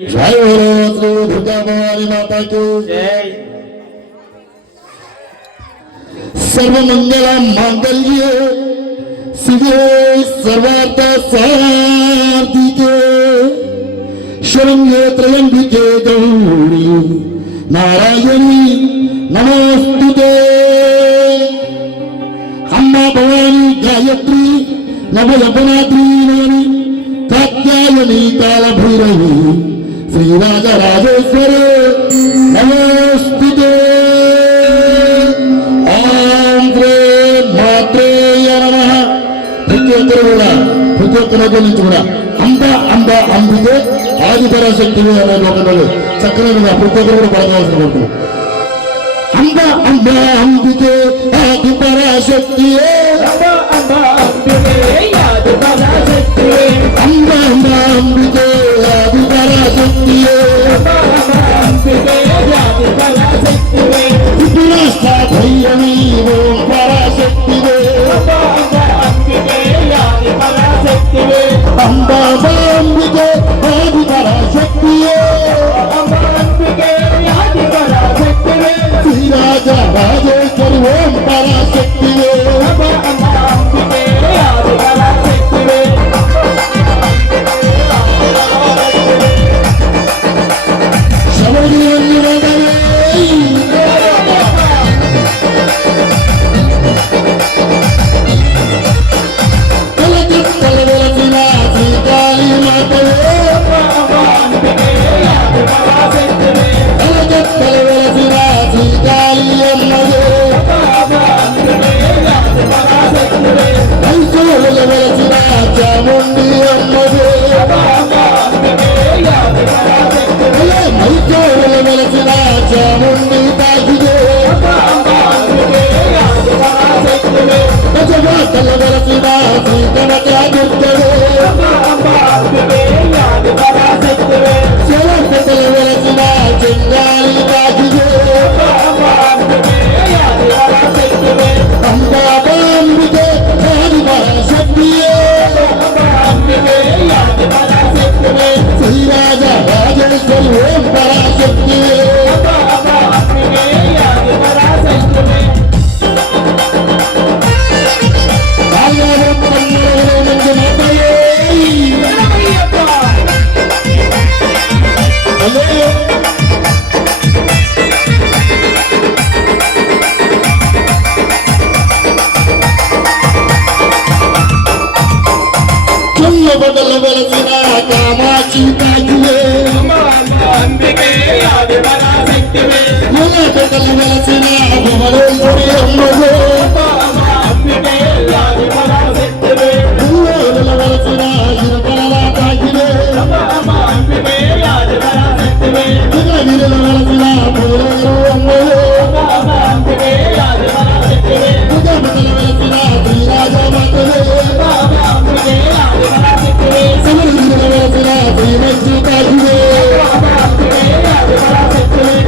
जय बोलो श्री दुर्गा भवानी माता की जय। सर्वमंगल मांगल्ये शिवे सर्वार्थ साधिके शरण्ये त्र्यंबिके गौरी नारायणी नमोस्तुते। अम्मा भवानी गायत्री नवयपनात्री नयनी कात्यायनी कालभैरवी श्रीराजराजेश्वरी नमोस्तुते। ओम मात्रे नमः। ప్రతి ఒక్కరి దగ్గర నుంచి కూడా అంబ అంబితే ఆదిపరాశక్తివి అనే లోకంలో చక్కగా ప్రతి ఒక్కరు కూడా పడవలసిన కోరుతున్నాం. అంబ అంబితే ఆదిపరాశక్తి అంబ అంబితే ఆదిపరాశక్తి భైరవీ ఓం పరాశక్తి అంబాంబికే ఆదిపరాశక్తి శ్రీరాజ రాజేశ్వరి ఓం పరాశక్తి బదల వెలసిన కామాక్షి తాకివే అంబికే ఆదిపరాశక్తివే బదల వెలసిన భువనేశ్వరి అమ్మవే అంబికే ఆదిపరాశక్తివే బదల వెలసిన ఇరపల తాకివే అంబికే ఆదిపరాశక్తివే బదల వెలసిన భువనేశ్వరి అమ్మవే అంబికే ఆదిపరాశక్తివే బదల వెలసిన శ్రీరాజ మాతవే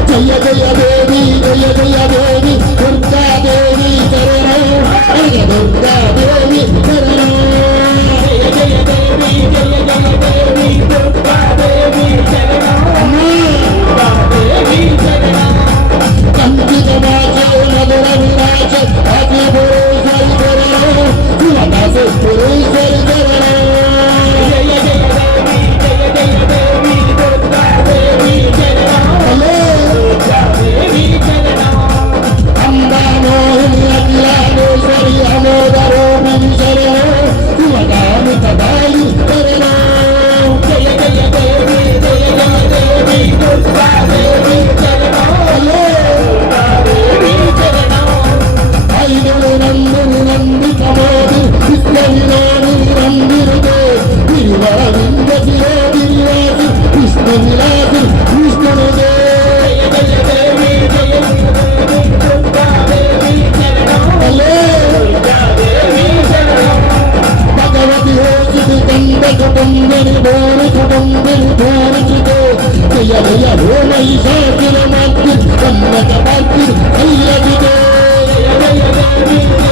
జయ జయ దేవి జయ జయ దేవి దుర్గా దేవి శరణం దుర్గా దేవి శరణం జయ జయ దేవి జయ జయ దేవి దుర్గా దేవి శరణం దేవి శరణం కంచిత వాచ మధుర విరాజ అతి భూషరి శరణం శివదాసేశ్వరి శరణం Jaya